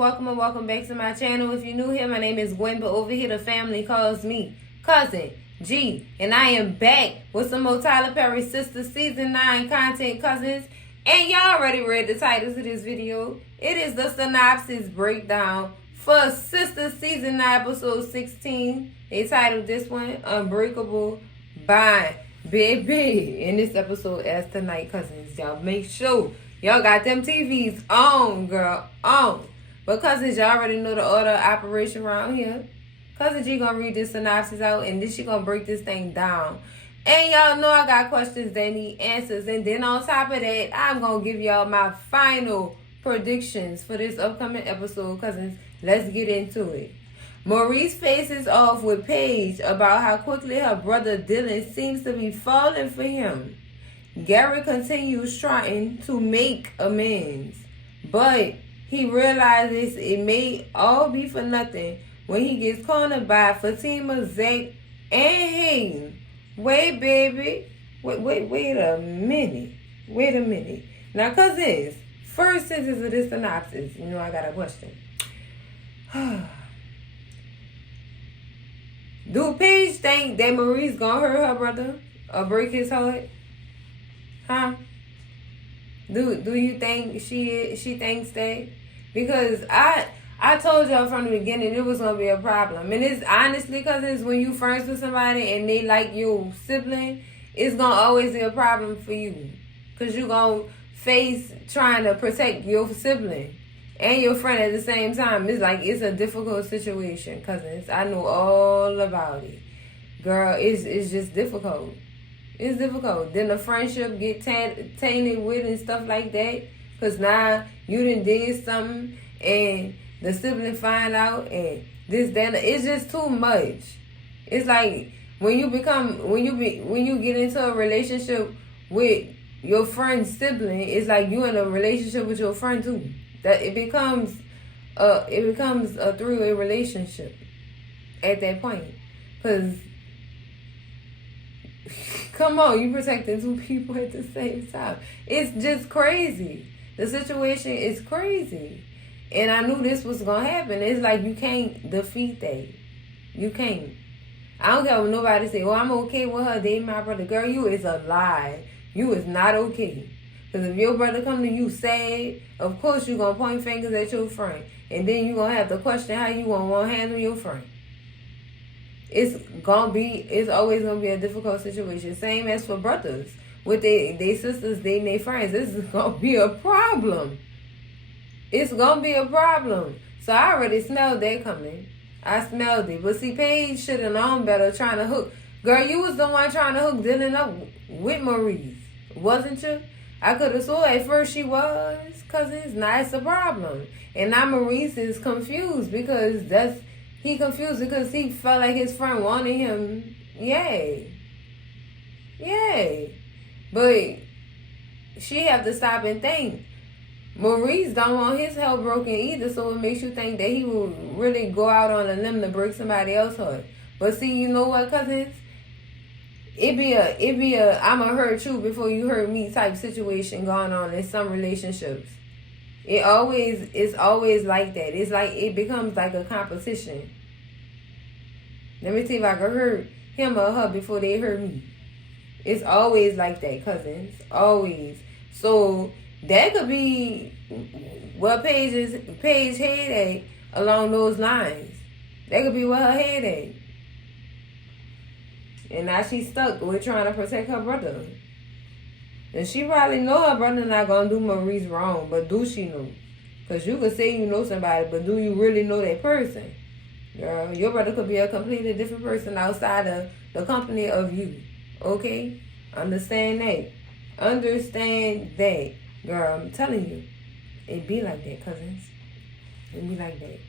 welcome and welcome back to my channel. If you're new here, my name is Gwen, but over here the family calls me Cousin G. And I am back with some more Tyler Perry Sistas Season 9 content, cousins. And y'all already read the titles of this video. It is the synopsis breakdown for Sistas Season 9 Episode 16. They titled this one, Unbreakable Bond. Baby, in this episode as tonight, cousins, y'all make sure y'all got them TVs on, girl, on. But cousins, y'all already know the order of operation around here. Cousin G gonna read this synopsis out, and then she gonna break this thing down. And y'all know I got questions that need answers. And then on top of that, I'm gonna give y'all my final predictions for this upcoming episode, cousins. Let's get into it. Maurice faces off with Paige about how quickly her brother Dylan seems to be falling for him. Gary continues trying to make amends, but he realizes it may all be for nothing when he gets cornered by Fatima, Zach, and Hayden. Wait, baby. Wait a minute. Wait a minute. Now, cousins, first sentence of this synopsis, you know I got a question. Do Paige think that Maurice gonna hurt her brother or break his heart? Huh? Do you think she thinks that? Because I told y'all from the beginning it was gonna be a problem. And it's honestly, cousins, when you friends with somebody and they like your sibling, it's gonna always be a problem for you. Cause you gonna face trying to protect your sibling and your friend at the same time. It's like, it's a difficult situation, cousins. I know all about it. Girl, it's just difficult. It's difficult. Then the friendship get tainted with and stuff like that. Because now you done did something and the sibling find out and this, that. It's just too much. It's like when you get into a relationship with your friend's sibling, it's like you in a relationship with your friend too. That it becomes a three-way relationship at that point. Because come on, you protecting two people at the same time. It's just crazy. The situation is crazy. And I knew this was going to happen. It's like you can't defeat that. You can't. I don't care what nobody say, oh, I'm okay with her dating my brother. Girl, you is a lie. You is not okay. Because if your brother come to you sad, of course you're going to point fingers at your friend. And then you're going to have to question how you going to want to handle your friend. It's always going to be a difficult situation. Same as for brothers. With they sisters dating their friends. This is going to be a problem. It's going to be a problem. So I already smelled that coming. I smelled it. But see, Paige should have known better trying to hook. Girl, you was the one trying to hook Dylan up with Maurice. Wasn't you? I could have swore at first she was. Cousins, now it's a problem. And now Maurice is confused because he confused because he felt like his friend wanted him. Yay. But she have to stop and think. Maurice don't want his health broken either, so it makes you think that he will really go out on a limb to break somebody else's heart. But see, you know what, cousins? It be a I'ma hurt you before you hurt me type situation going on in some relationships. It's always like that. It's like it becomes like a competition. Let me see if I can hurt him or her before they hurt me. It's always like that, cousins. Always. So that could be what Paige head at along those lines. That could be what her head at. And now she's stuck with trying to protect her brother. And she probably know her brother not going to do Maurice wrong. But do she know? Because you could say you know somebody, but do you really know that person? Girl, your brother could be a completely different person outside of the company of you. Okay? Understand that. Understand that. Girl, I'm telling you. It be like that, cousins. It be like that.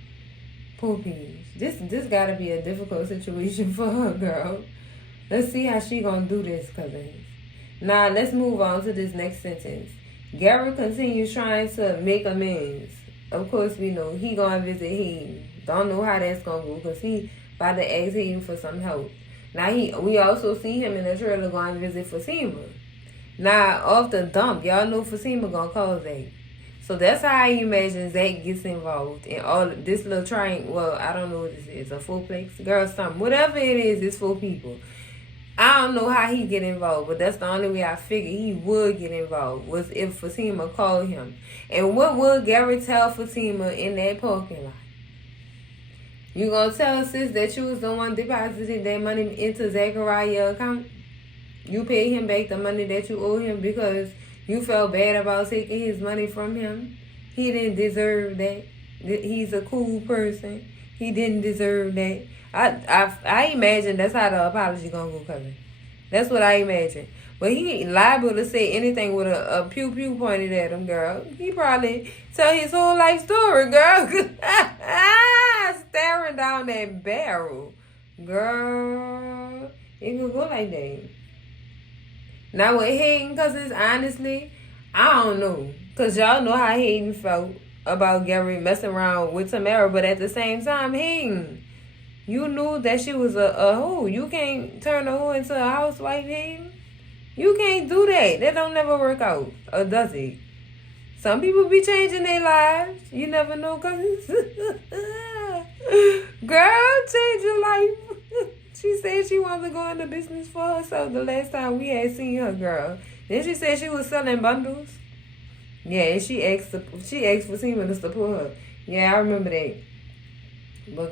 Poor Paige. This got to be a difficult situation for her, girl. Let's see how she gonna do this, cousins. Now, let's move on to this next sentence. Gary continues trying to make amends. Of course, we know he gonna visit Hayden. Don't know how that's gonna go because he about to ask Hayden for some help. Now, we also see him in the trailer going to visit Fatima. Now, off the dump, y'all know Fatima gonna cause that. So that's how I imagine Zach gets involved in all of this little triangle. Well, I don't know what this is. A fourplex? Girl, something. Whatever it is, it's for people. I don't know how he get involved, but that's the only way I figured he would get involved was if Fatima called him. And what would Gary tell Fatima in that parking lot? You gonna tell sis that you was the one deposited that money into Zachariah's account? You paid him back the money that you owe him because you felt bad about taking his money from him. He didn't deserve that. He's a cool person. He didn't deserve that. I imagine that's how the apology gonna go, cousin. That's what I imagine. But he ain't liable to say anything with a pew-pew pointed at him, girl. He probably tell his whole life story, girl. Staring down that barrel. Girl, it could go like that. Now with Hayden, cousins, honestly, I don't know. Because y'all know how Hayden felt about Gary messing around with Tamara. But at the same time, Hayden, you knew that she was a hoe. You can't turn a hoe into a housewife, Hayden. You can't do that. That don't never work out. Or does it? Some people be changing their lives. You never know, cousins. Girl, change your life. She said she wanted to go into business for herself the last time we had seen her, girl. Then she said she was selling bundles. Yeah, and she asked Fatima to support her. Yeah, I remember that. But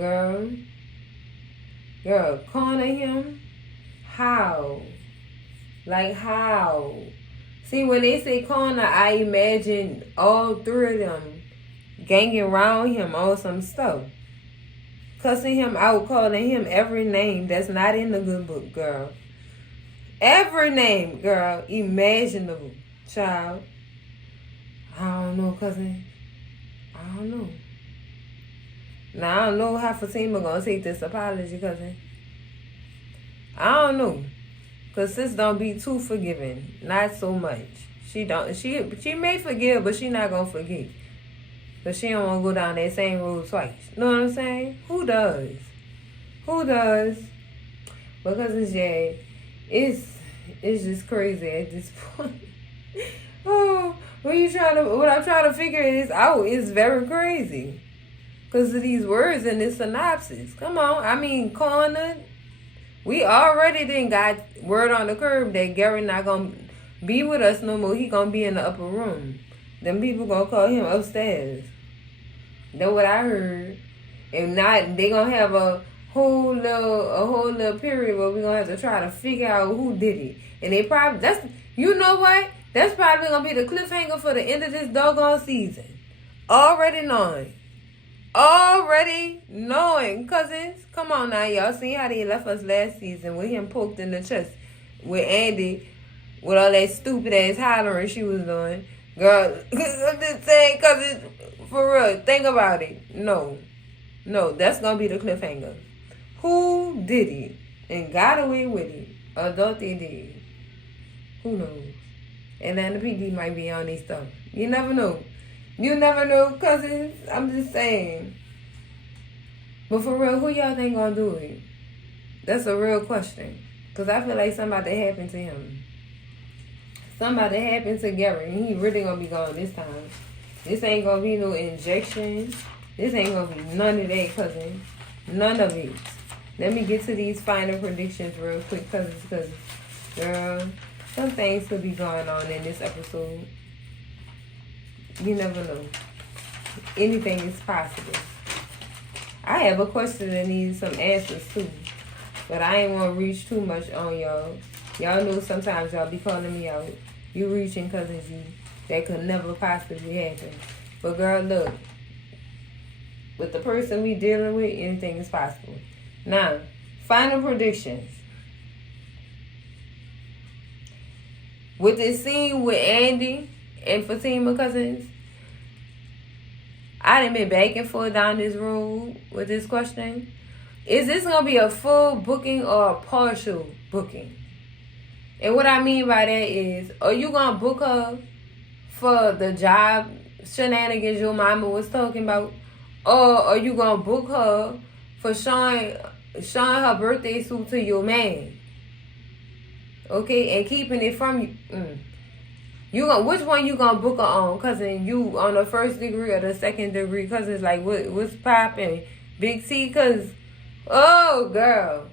girl, corner him? How? Like how? See, when they say corner, I imagine all three of them ganging around him on some stuff. Cussing him out, calling him every name that's not in the good book, girl. Every name, girl, imaginable, child. I don't know, cousin. I don't know. Now, I don't know how Fatima gonna take this apology, cousin. I don't know. Because sis don't be too forgiving. Not so much. She may forgive, but she not gonna forget. But she don't want to go down that same road twice. Know what I'm saying? Who does? Who does? Because it's just crazy at this point. Oh, what I'm trying to figure this out is very crazy. Because of these words in this synopsis. Come on. I mean, corner. We already done got word on the curb that Gary not going to be with us no more. He going to be in the upper room. Them people going to call him upstairs. That's what I heard. And not they going to have a whole little period where we going to have to try to figure out who did it. And they probably, you know what? That's probably going to be the cliffhanger for the end of this doggone season. Already knowing, cousins. Come on now, y'all. See how they left us last season with him poked in the chest. With Andy, with all that stupid ass hollering she was doing. Girl, I'm just saying, cousins, for real, think about it. No, that's going to be the cliffhanger. Who did it and got away with it? Or thought they did? Who knows? Atlanta PD might be on these stuff. You never know. You never know, cousins. I'm just saying. But for real, who y'all think gonna do it? That's a real question. Because I feel like somebody happened to him. Somebody happened to Gary. And he really gonna be gone this time. This ain't gonna be no injection. This ain't gonna be none of that, cousin. None of it. Let me get to these final predictions real quick, cousins. Because, girl, some things could be going on in this episode. You never know. Anything is possible. I have a question that needs some answers too. But I ain't want to reach too much on y'all. Y'all know sometimes y'all be calling me out. You reaching cousins you. That could never possibly happen. But girl, look. With the person we dealing with, anything is possible. Now, final predictions. With this scene with Andy and Fatima, cousins, I done been back and forth down this road with this question. Is this going to be a full booking or a partial booking? And what I mean by that is, are you going to book her for the job shenanigans your mama was talking about? Or are you going to book her for showing her birthday suit to your man? Okay, and keeping it from you. Which one you gonna book her on, cousin? You on the first degree or the second degree? Cousin's like, what's popping? Big T, cause, oh girl,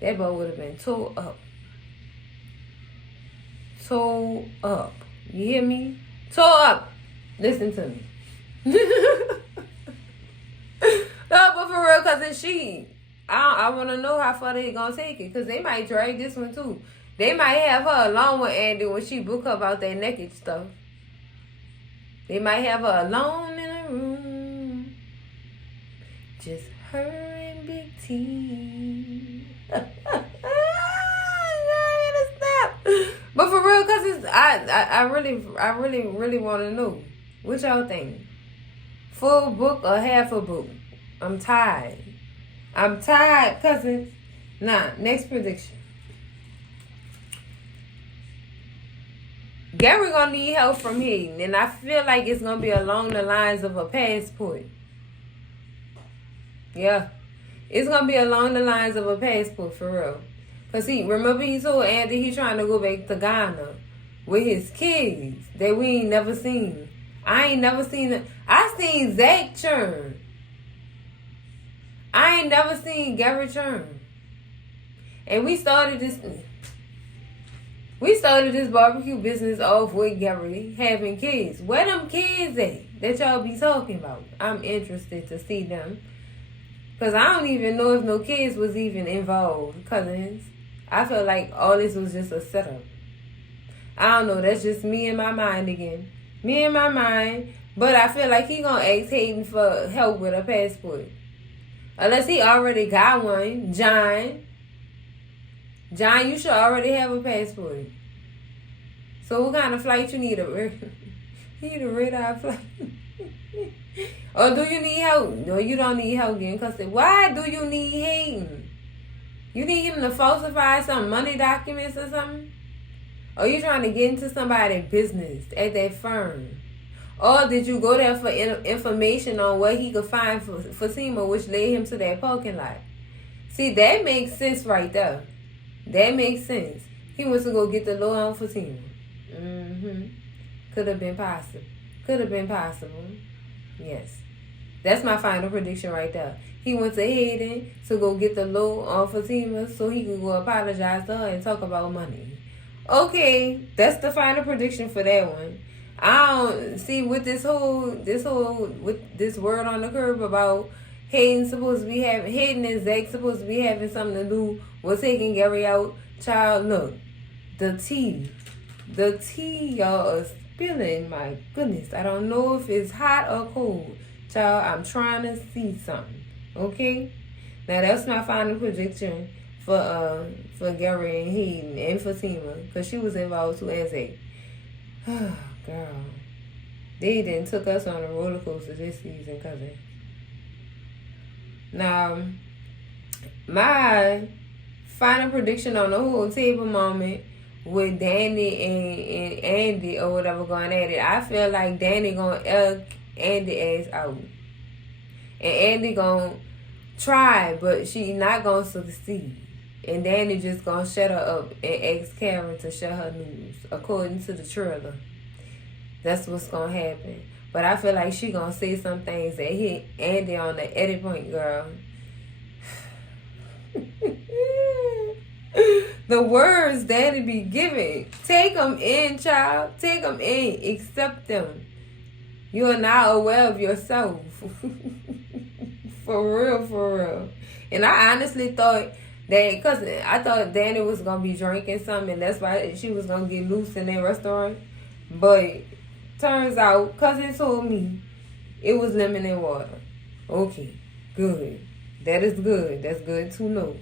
that boy would have been tore up. Tore up. You hear me? Tore up. Listen to me. No, but for real, cousin, I want to know how far they gonna take it, cause they might drag this one too. They might have her alone with Andy when she book up about that naked stuff. They might have her alone in a room, just her and Big T. But for real, cause I really want to know what y'all think. Full book or half a book? I'm tired, cousins. Nah, next prediction. Gary gonna need help from Hayden, and I feel like it's gonna be along the lines of a passport. Yeah, it's gonna be along the lines of a passport for real. Cause remember he told Andy he trying to go back to Ghana with his kids that we ain't never seen. I ain't never seen them. I seen Zach churn. I ain't never seen Gary churn. And we started this barbecue business off with Gary having kids. Where them kids at that y'all be talking about? I'm interested to see them. Because I don't even know if no kids was even involved, cousins. I feel like all this was just a setup. I don't know. That's just me in my mind again. Me in my mind. But I feel like he gonna ask Hayden for help with a passport. Unless he already got one. John, you should already have a passport. So what kind of flight you need? You need a red-eye flight. Or do you need help? No, you don't need help getting custody. Why do you need Hayden? You need him to falsify some money documents or something? Or you trying to get into somebody's business at that firm? Or did you go there for information on what he could find for Fatima, which led him to that parking lot? See, that makes sense right there. That makes sense. He wants to go get the low on Fatima. Could have been possible. Yes. That's my final prediction right there. He went to Hayden to go get the low on Fatima so he could go apologize to her and talk about money. Okay, that's the final prediction for that one. I don't see with this word on the curb about Hayden and Zach supposed to be having something to do with taking Gary out. Child, look, the tea y'all are spilling. My goodness, I don't know if it's hot or cold. Child, I'm trying to see something. Okay, now that's my final prediction for Gary and Hayden and Fatima, because she was involved too, and Zach. Oh, girl, they done took us on a roller coaster this season, cousin. Now, my final prediction on the whole table moment with Danny and Andy or whatever going at it, I feel like Danny gonna elk Andy ass out. And Andy gonna try, but she not gonna succeed. And Danny just gonna shut her up and ask Karen to share her news, according to the trailer. That's what's gonna happen. But I feel like she gonna say some things that hit Andy on the edit point, girl. The words Danny be giving, take them in, child. Take them in. Accept them. You are not aware of yourself. For real. And I honestly thought that, because I thought Danny was going to be drinking something, and that's why she was going to get loose in that restaurant. But turns out, cousin told me it was lemon and water. Okay, good. That is good. That's good to know.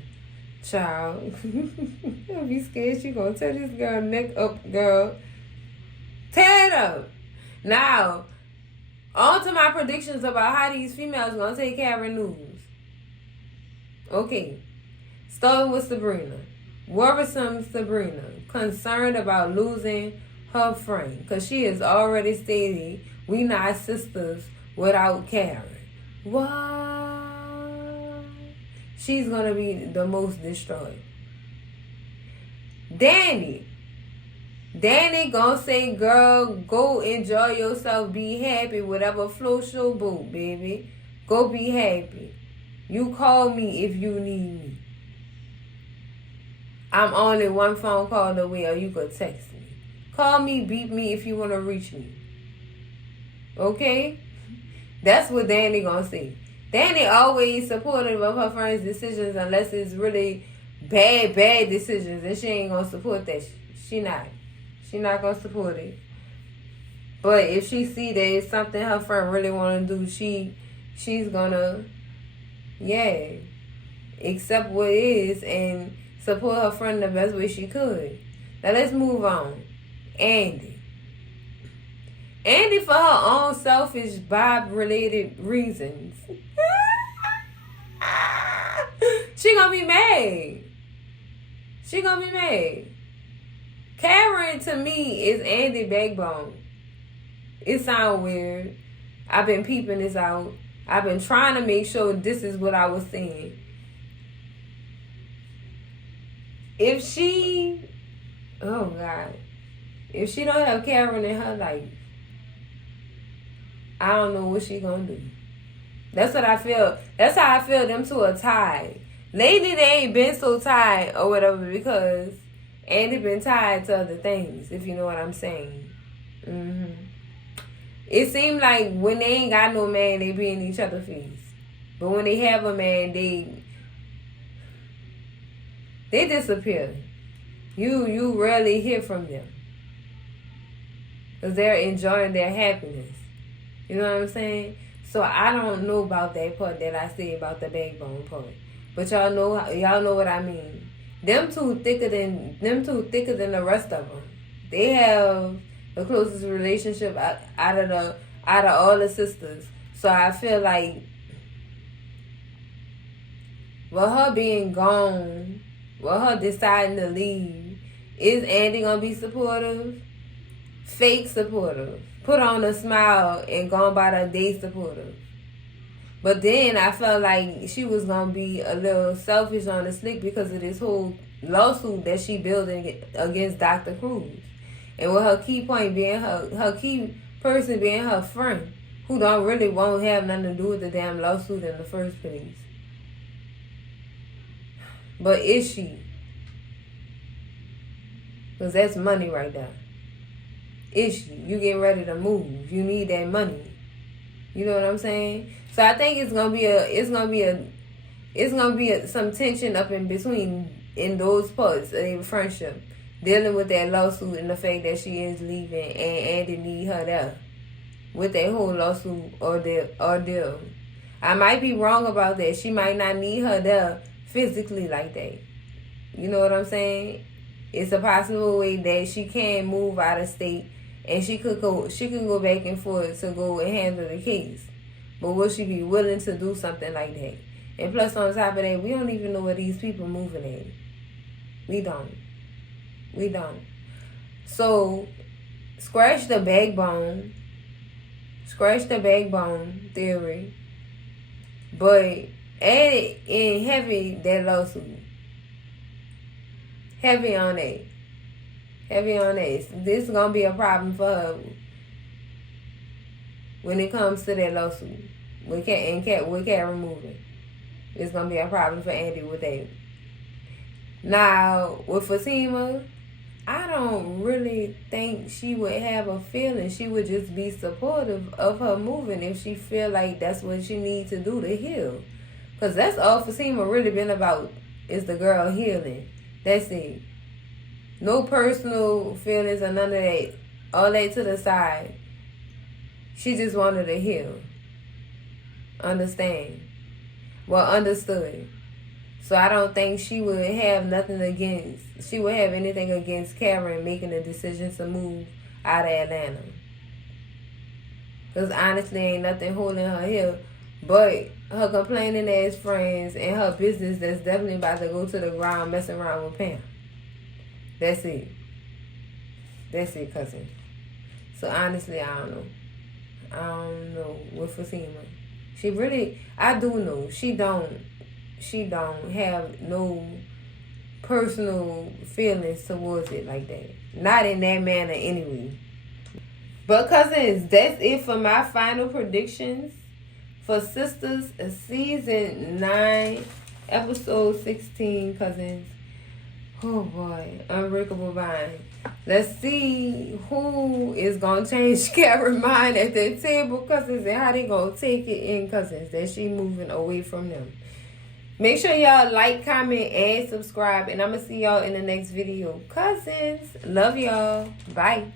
Child. Don't be scared. She going to tear this girl neck up, girl. Tear it up. Now, on to my predictions about how these females going to take care of news. Okay. Starting with Sabrina. Worrisome Sabrina. Concerned about losing her friend. Because she has already stated, we not sisters without Karen. What? She's going to be the most destroyed. Danny Danny gonna say, girl, go enjoy yourself, be happy, whatever floats your boat, baby. Go be happy. You call me if you need me. I'm only one phone call away, or you could text me. Call me, beat me if you want to reach me. Okay? That's what Danny gonna say. Danny always supportive of her friend's decisions unless it's really bad decisions, and she ain't gonna support that. She not gonna support it. But if she see that it's something her friend really wanna do, she's gonna accept what it is and support her friend the best way she could. Now let's move on. Andy for her own selfish Bob related reasons. She gonna be mad. Karen to me is Andy backbone. It sounds weird. I've been peeping this out. I've been trying to make sure this is what I was saying. If she don't have Karen in her life, I don't know what she gonna do. That's what I feel. That's how I feel them two are tied. Lately they ain't been so tied or whatever because Andy been tied to other things, if you know what I'm saying. It seemed like when they ain't got no man, they be in each other's face. But when they have a man, they disappear. You rarely hear from them. Because they're enjoying their happiness. You know what I'm saying? So I don't know about that part that I say about the backbone part. But y'all know what I mean. Them two thicker than the rest of them. They have the closest relationship out of all the sisters. So I feel like with her being gone, with her deciding to leave, is Andy gonna be supportive? Fake supportive. Put on a smile and gone by the day supportive. But then I felt like she was gonna be a little selfish on the slick because of this whole lawsuit that she building against Dr. Cruz. And with her key point being her key person being her friend, who won't have nothing to do with the damn lawsuit in the first place. But is she? Because that's money right there. Is she? You getting ready to move. You need that money. You know what I'm saying? So I think it's gonna be some tension up in between in those parts of their friendship, dealing with that lawsuit and the fact that she is leaving and Andy need her there with that whole lawsuit ordeal. I might be wrong about that. She might not need her there physically like that. You know what I'm saying? It's a possible way that she can move out of state and she can go back and forth to go and handle the case. But will she be willing to do something like that? And plus on top of that, we don't even know where these people moving at. We don't. So scratch the backbone theory, but add it in heavy that lawsuit. Heavy on that. This is gonna be a problem for her when it comes to that lawsuit. With Karen moving. It's gonna be a problem for Andy with that. Now, with Fatima, I don't really think she would have a feeling. She would just be supportive of her moving if she feel like that's what she needs to do to heal. Because that's all Fatima really been about, is the girl healing. That's it. No personal feelings or none of that. All that to the side. She just wanted to heal. Understand? Understood. So I don't think she would have anything against Karen making the decision to move out of Atlanta. Because honestly, ain't nothing holding her here but her complaining ass friends and her business that's definitely about to go to the ground messing around with Pam. That's it, cousin. So honestly, I don't know with Fatima. I do know she don't have no personal feelings towards it like that. Not in that manner anyway. But cousins, that's it for my final predictions for Sistas season 9, episode 16, cousins. Oh boy, Unbreakable Vine. Let's see who is gonna change Karen's mind at that table, cousins, and how they gonna take it in, cousins, that she moving away from them. Make sure y'all like, comment, and subscribe, and I'm gonna see y'all in the next video. Cousins, love y'all. Bye.